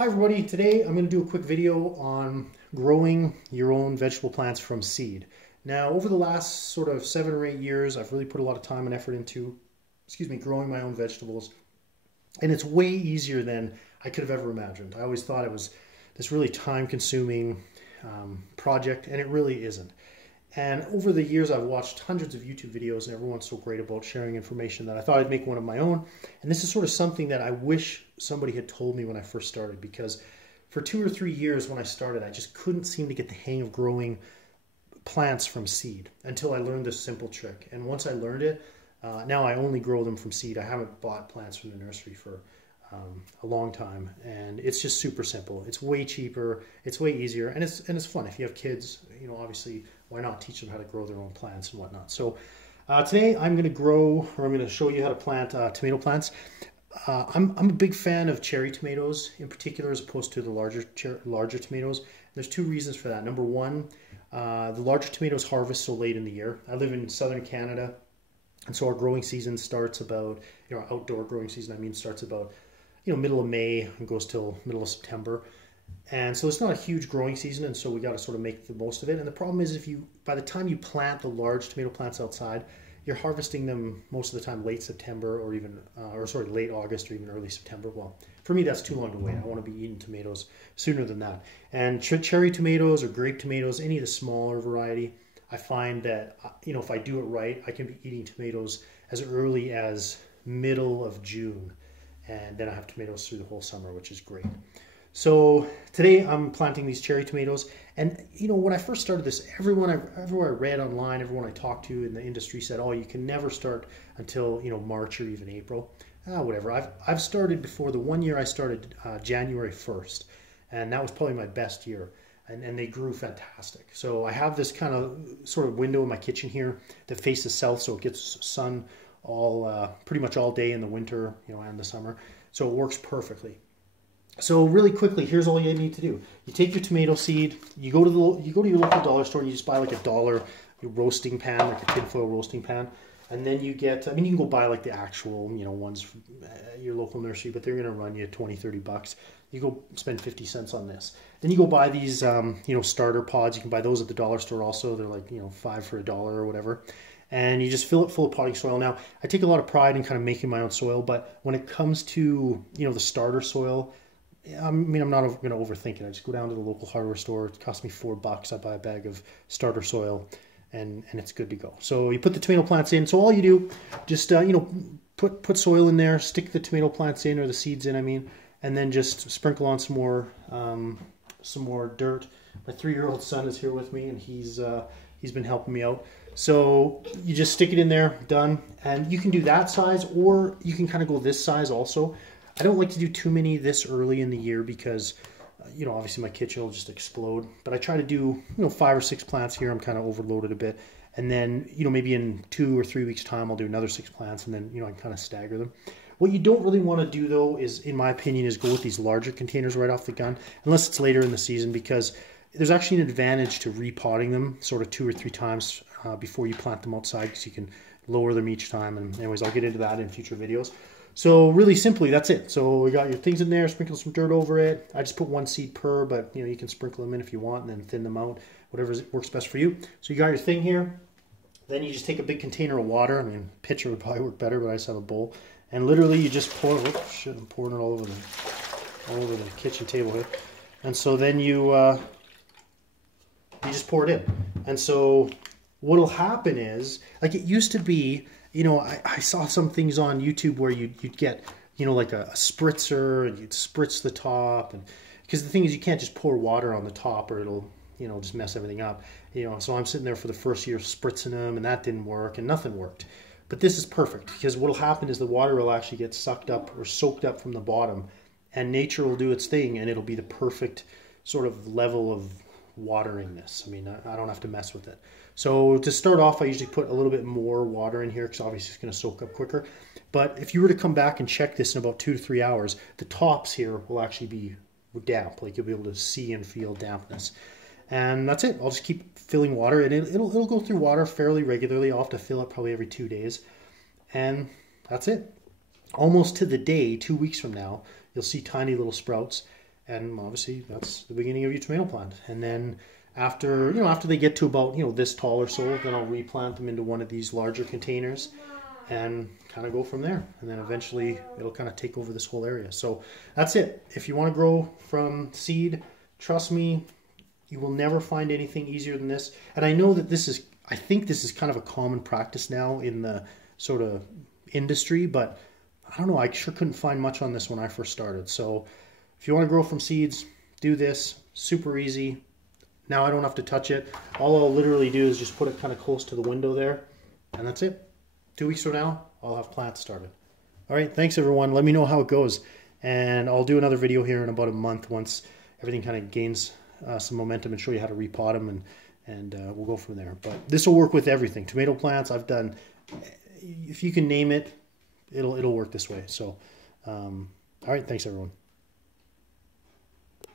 Hi everybody, today I'm going to do a quick video on growing your own vegetable plants from seed. Now over the last sort of 7 or 8 years I've really put a lot of time and effort into, growing my own vegetables, and it's way easier than I could have ever imagined. I always thought it was this really time-consuming project, and it really isn't. And over the years, I've watched hundreds of YouTube videos, and everyone's so great about sharing information that I thought I'd make one of my own. And this is sort of something that I wish somebody had told me when I first started, because for 2 or 3 years when I started, I just couldn't seem to get the hang of growing plants from seed until I learned this simple trick. And once I learned it, now I only grow them from seed. I haven't bought plants from the nursery for a long time, and it's just super simple. It's way cheaper, it's way easier, and it's fun. If you have kids, obviously why not teach them how to grow their own plants and whatnot. So today I'm going to show you how to plant tomato plants. I'm a big fan of cherry tomatoes in particular, as opposed to the larger tomatoes. There's 2 reasons for that. Number one, the larger tomatoes harvest so late in the year. I live in southern Canada, and so our growing season starts about, our outdoor growing season, starts about middle of May and goes till middle of September. And so it's not a huge growing season, and so we got to sort of make the most of it. And the problem is, by the time you plant the large tomato plants outside, you're harvesting them most of the time late September, or even late August or even early September. Well, for me that's too long to wait. I want to be eating tomatoes sooner than that. And cherry tomatoes or grape tomatoes, any of the smaller variety, I find that if I do it right, I can be eating tomatoes as early as middle of June, and then I have tomatoes through the whole summer, which is great. So today I'm planting these cherry tomatoes, and when I first started this, everywhere I read online, everyone I talked to in the industry said, oh, you can never start until March or even April. Whatever. I've started before. The one year I started January 1st, and that was probably my best year, and they grew fantastic. So I have this kind of sort of window in my kitchen here that faces south, so it gets sun pretty much all day in the winter, and the summer. So it works perfectly. So really quickly, here's all you need to do. You take your tomato seed, you go to your local dollar store, and you just buy like $1 roasting pan, like a tinfoil roasting pan. And then you get, you can go buy like the actual, ones from your local nursery, but they're going to run you 20, 30 bucks. You go spend 50 cents on this. Then you go buy these, starter pods. You can buy those at the dollar store also. They're like, 5 for $1 or whatever. And you just fill it full of potting soil. Now, I take a lot of pride in kind of making my own soil, but when it comes to, the starter soil, I'm not going to overthink it. I just go down to the local hardware store. It costs me $4. I buy a bag of starter soil, and it's good to go. So you put the tomato plants in. So all you do, just put soil in there, stick the tomato plants in, or the seeds in, and then just sprinkle on some more dirt. My 3-year-old son is here with me, and he's been helping me out. So you just stick it in there, done. And you can do that size, or you can kind of go this size also. I don't like to do too many this early in the year because, obviously my kitchen will just explode. But I try to do, 5 or 6 plants here. I'm kind of overloaded a bit. And then, maybe in 2 or 3 weeks' time, I'll do another 6 plants, and then, I kind of stagger them. What you don't really want to do, though, is, in my opinion, is go with these larger containers right off the gun, unless it's later in the season, because there's actually an advantage to repotting them sort of 2 or 3 times before you plant them outside, because you can lower them each time. And anyways, I'll get into that in future videos. So really simply, that's it. So we got your things in there, sprinkle some dirt over it. I just put 1 seed per, but you can sprinkle them in if you want, and then thin them out, whatever works best for you. So you got your thing here. Then you just take a big container of water. Pitcher would probably work better, but I just have a bowl. And literally you just pour, whoops, shit, I'm pouring it all over the kitchen table here. And so then you just pour it in. And so what'll happen is, like it used to be, I saw some things on YouTube where you'd get, like a spritzer, and you'd spritz the top, and because the thing is, you can't just pour water on the top or it'll, just mess everything up. So I'm sitting there for the first year spritzing them, and that didn't work, and nothing worked. But this is perfect, because what'll happen is the water will actually get sucked up or soaked up from the bottom, and nature will do its thing, and it'll be the perfect sort of level of watering this. I don't have to mess with it. So to start off, I usually put a little bit more water in here, because obviously it's going to soak up quicker. But if you were to come back and check this in about 2 to 3 hours, the tops here will actually be damp. Like you'll be able to see and feel dampness. And that's it. I'll just keep filling water, and it'll go through water fairly regularly. I'll have to fill it probably every 2 days. And that's it. Almost to the day, 2 weeks from now, you'll see tiny little sprouts. and obviously that's the beginning of your tomato plant. And then after, after they get to about, this tall or so, then I'll replant them into one of these larger containers and kind of go from there. And then eventually it'll kind of take over this whole area. So that's it. If you want to grow from seed, trust me, you will never find anything easier than this. And I know that I think this is kind of a common practice now in the sort of industry, but I don't know, I sure couldn't find much on this when I first started. So if you want to grow from seeds, do this. Super easy. Now I don't have to touch it. All I'll literally do is just put it kind of close to the window there, and that's it. 2 weeks from now, I'll have plants started. All right, thanks everyone. Let me know how it goes. And I'll do another video here in about a month once everything kind of gains some momentum and show you how to repot them, and we'll go from there. But this will work with everything. Tomato plants, I've done, if you can name it, it'll work this way. So, all right, thanks everyone.